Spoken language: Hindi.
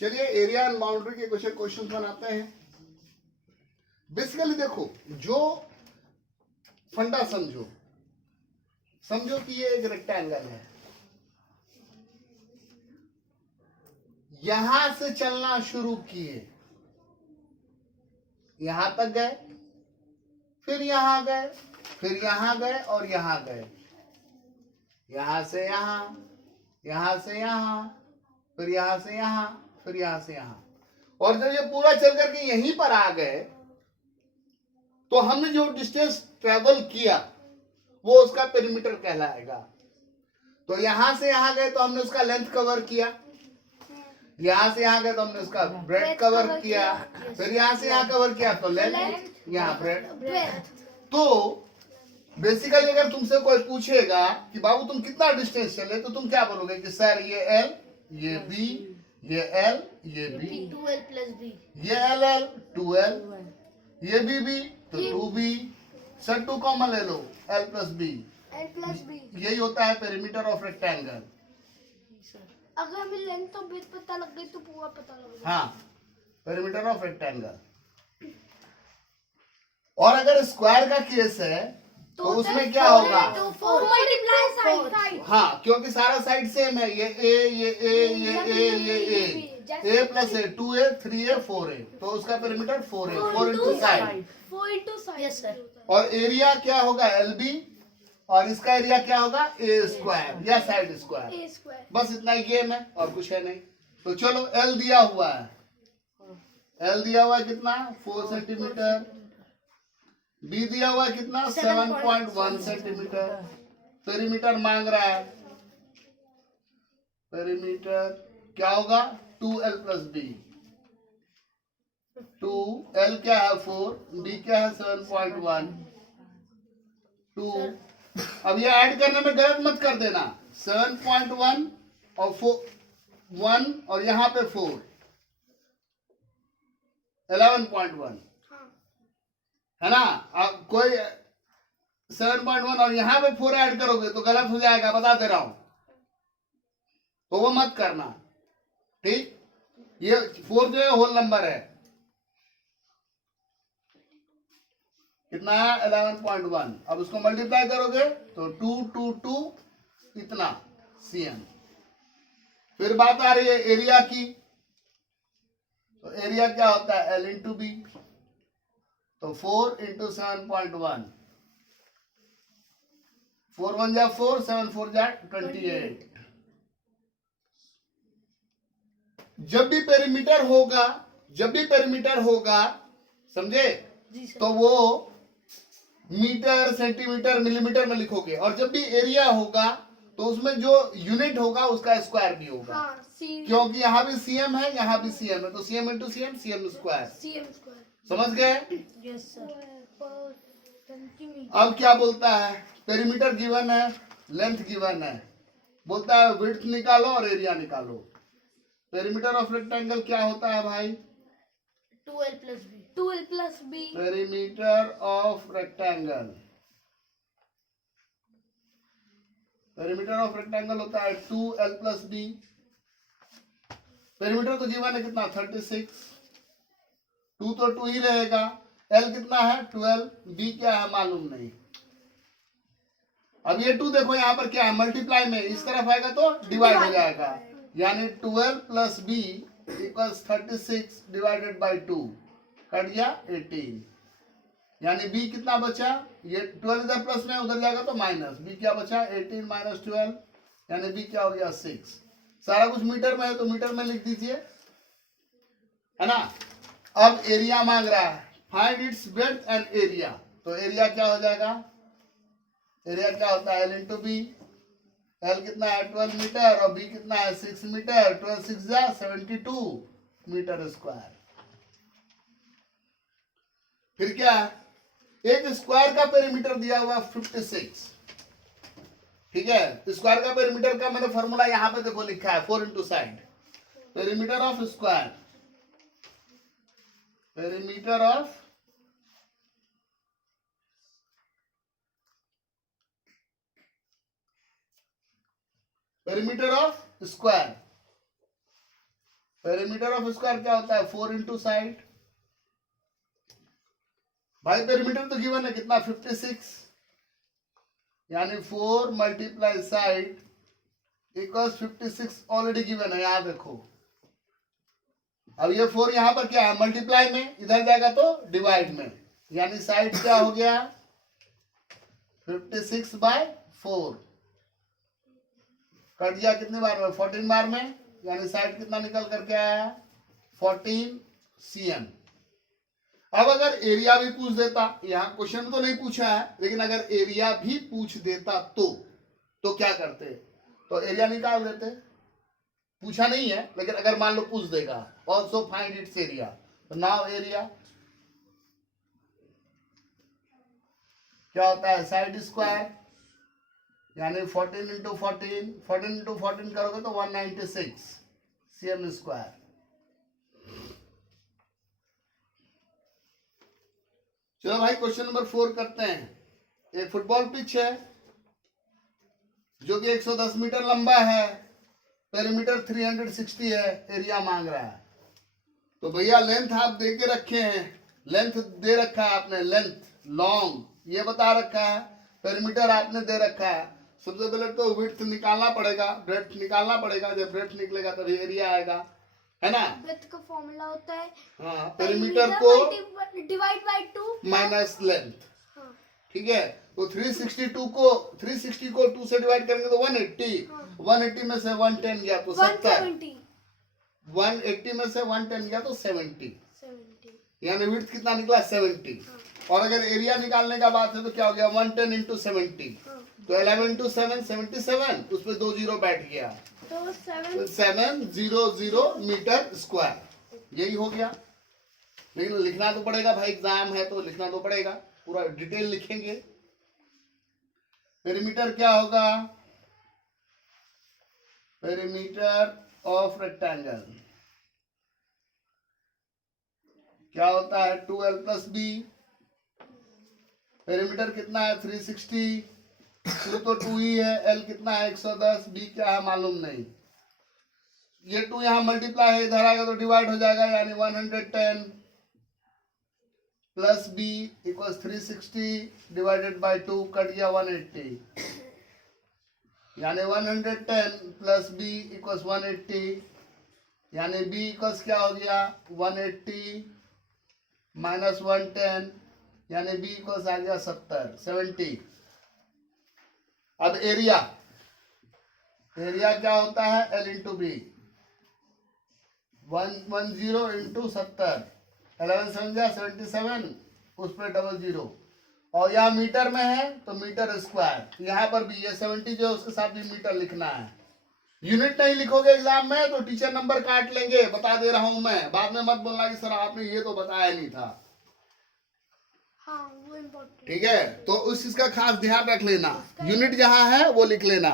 चलिए एरिया एंड बाउंड्री के कुछ क्वेश्चन बनाते हैं। बेसिकली देखो, जो फंडा समझो कि ये एक रेक्टेंगल है, यहां से चलना शुरू किए, यहां तक गए, फिर यहां गए, फिर यहां गए और यहां गए, यहां से यहां, यहां से यहां, फिर यहां से यहां, फिर यहां से यहां, और जब ये पूरा चल करके यहीं पर आ गए तो हमने जो डिस्टेंस ट्रेवल किया वो उसका पेरीमीटर कहलाएगा। तो यहां से यहां गए तो हमने उसका लेंथ कवर किया, यहां से यहां गए तो हमने उसका ब्रेड कवर किया, फिर यहां से यहां कवर किया तो लेंथ, यहां ब्रेड। तो बेसिकली अगर तुमसे कोई पूछेगा कि बाबू तुम कितना डिस्टेंस चले, तो तुम क्या बोलोगे कि सर ये एल, ये बी, ये एल, ये बी, 2l plus b, ये एल एल, 2l, ये बी तो 2b, सर 2 कॉमन ले लो, l plus B, l plus b। यही होता है पेरीमीटर ऑफ रेक्टेंगल। अगर हमें लेंथ और ब्रेथ पता लग गई तो पूरा पता लग गया। हाँ, पेरीमीटर ऑफ रेक्टेंगल। और अगर स्क्वायर का केस है तो उसमें क्या होगा? तो 4 मल्टीप्लाई साइड। हाँ, क्योंकि सारा साइड सेम है, ये ए, ये ए, ये ए, ये ए प्लस ए, 2a, 3a, 4a, तो उसका perimeter 4a, 4 into side. 4 into side। Yes sir. और एरिया क्या होगा? LB, और इसका एरिया क्या होगा? ए स्क्वायर या साइड स्क्वायर। a square। बस इतना ही गेम है और कुछ है नहीं। तो चलो L दिया हुआ है, L दिया हुआ है कितना? 4 सेंटीमीटर। B दिया हुआ है कितना? 7.1 सेंटीमीटर। पेरीमीटर मांग रहा है, पेरीमीटर क्या होगा? 2L plus B। 2L क्या है? 4, B क्या है? 7.1, 2। अब ये ऐड करने में गलत मत कर देना, 7.1 और 1 और यहाँ पे 4, 11.1 है ना। अब कोई 7.1 और यहाँ पे 4 ऐड करोगे तो गलत हो जाएगा, बता दे रहा हूं, तो वो मत करना, ठीक। ये 4 जो है होल नंबर है, कितना है? 11.1। अब उसको मल्टीप्लाई करोगे तो 2 इतना cm। फिर बात आ रही है एरिया की, तो एरिया क्या होता है? L इंटू बी, तो 4 इंटू 7.1, 4 1 जा 4, 7 4 जा 28। जब भी पेरीमीटर होगा, समझे, तो वो मीटर, सेंटीमीटर, मिलीमीटर में लिखोगे, और जब भी एरिया होगा तो उसमें जो यूनिट होगा उसका स्क्वायर भी होगा। हाँ, क्योंकि यहाँ भी cm है, यहाँ भी cm है, तो cm into cm, cm square. cm square। समझ गए? Yes sir. अब क्या बोलता है? पेरीमीटर गिवन है, लेंथ गिवन है, बोलता है विड्थ निकालो और एरिया निकालो। पेरीमीटर ऑफ रेक्टेंगल क्या होता है भाई? 2l plus b। 2l plus b। Perimeter of rectangle, perimeter of rectangle होता है 2l प्लस बी। पेरीमीटर तो गिवन है कितना? 36, 2 तो 2 ही रहेगा, l कितना है? 12, b क्या है मालूम नहीं। अब ये 2 देखो यहाँ पर क्या है? मल्टीप्लाई में इस तरफ आएगा तो डिवाइड हो जाएगा, यानी 12 plus B equals 36 divided by 2, cut गया 18, यानी b कितना बचा? ये 12 इधर प्लस में उधर जाएगा तो माइनस, b क्या बचा? 18 माइनस 12, यानी b क्या हो गया? 6। सारा कुछ मीटर में है तो मीटर में लिख दीजिए, है ना। अब एरिया मांग रहा है, find its breadth and area, तो एरिया क्या हो जाएगा? एरिया क्या होता है? L into B. L कितना है? 12 मीटर, और B कितना है? 6 मीटर, 12 6 जा 72 मीटर स्क्वायर। फिर क्या है? एक स्क्वायर का पेरीमीटर दिया हुआ 56, ठीक है। स्क्वायर का पेरीमीटर का मैंने फॉर्मूला यहां पे देखो लिखा है, 4 into side. Perimeter of square, perimeter of square perimeter of square क्या होता है? 4 इंटू साइड। भाई पेरीमीटर तो गिवन है कितना? 56, यानी 4 multiply side equals 56 already given है, याद रखो। अब ये 4 यहां पर क्या है? मल्टीप्लाई में, इधर जाएगा तो डिवाइड में, यानी साइड क्या हो गया? 56/4 कट गया कितने बार में? 14 बार में, यानी साइड कितना निकल करके आया? 14 cm। अब अगर एरिया भी पूछ देता, यहाँ क्वेश्चन में तो नहीं पूछा है, लेकिन अगर एरिया भी पूछ देता तो क्या करते? तो एरिया निकाल देते। पूछा नहीं है, लेकिन अगर मान लो पूछ देगा, ऑल्सो फाइंड इट्स एरिया, तो नाउ एरिया क्या होता है? साइड स्क्वायर, यानी 14 इंटू 14 करोगे तो 196 cm स्क्वायर। चलो भाई क्वेश्चन नंबर 4 करते हैं। एक फुटबॉल पिच है जो कि 110 मीटर लंबा है, पेरीमीटर 360 है, एरिया मांग रहा है। तो भैया लेंथ आप दे के रखे हैं, लेंथ दे रखा है आपने, लेंथ लॉन्ग ये बता रखा है, पेरीमीटर आपने दे रखा है। सबसे पहले तो विड्थ निकालना पड़ेगा, ब्रेड्थ निकालना पड़ेगा, जब ब्रेड्थ निकलेगा तभी एरिया आएगा, है ना? ब्रेड्थ का फॉर्मूला होता है हाँ, पेरीमीटर को डिवाइड बाय 2 माइनस लेंथ, हाँ, ठीक है। तो 360 को 2 से डिवाइड करेंगे तो 180, 180 में से 110 गया तो 70, 180 में से 110 गया तो 70, यानी विड्थ कितना निकला? 70। और अगर एरिया निकालने का बात है तो क्या हो गया? 110 इंटू 70, तो 11 इंटू 7 77, उसमें 2 जीरो बैठ गया, तो 700 मीटर स्क्वायर, यही हो गया। लेकिन लिखना तो पड़ेगा भाई, एग्जाम है तो लिखना तो पड़ेगा, पूरा डिटेल लिखेंगे। पेरीमीटर क्या होगा? पेरीमीटर ऑफ रेक्टेंगल क्या होता है? 2l plus B. पेरीमीटर कितना है? 360, 2 तो 2 ही है, l कितना है? 110, b क्या है मालूम नहीं। ये 2 यहाँ मल्टीप्लाई है, इधर आएगा तो डिवाइड हो जाएगा, यानी 110 plus b equals 360 divided by 2, cut गया 180, यानी 110 प्लस b इक्वल्स 180, यानी b इक्वल्स क्या हो गया? 180 माइनस 110, यानी b इक्वल्स आ गया 70। अब एरिया क्या होता है? l इंटू बी, 110 इंटू 70, 11 7 जा 77, उस पर 00, और यहाँ मीटर में है तो मीटर स्क्वायर, यहाँ पर भी ये 70 जो है उसके साथ भी मीटर लिखना है। यूनिट नहीं लिखोगे एग्जाम में तो टीचर नंबर काट लेंगे, बता दे रहा हूं मैं, बाद में मत बोलना कि सर आपने ये तो बताया नहीं था। हाँ, वो इम्पोर्टेंट, ठीक है, तो उस चीज का खास ध्यान रख लेना, यूनिट जहां है वो लिख लेना।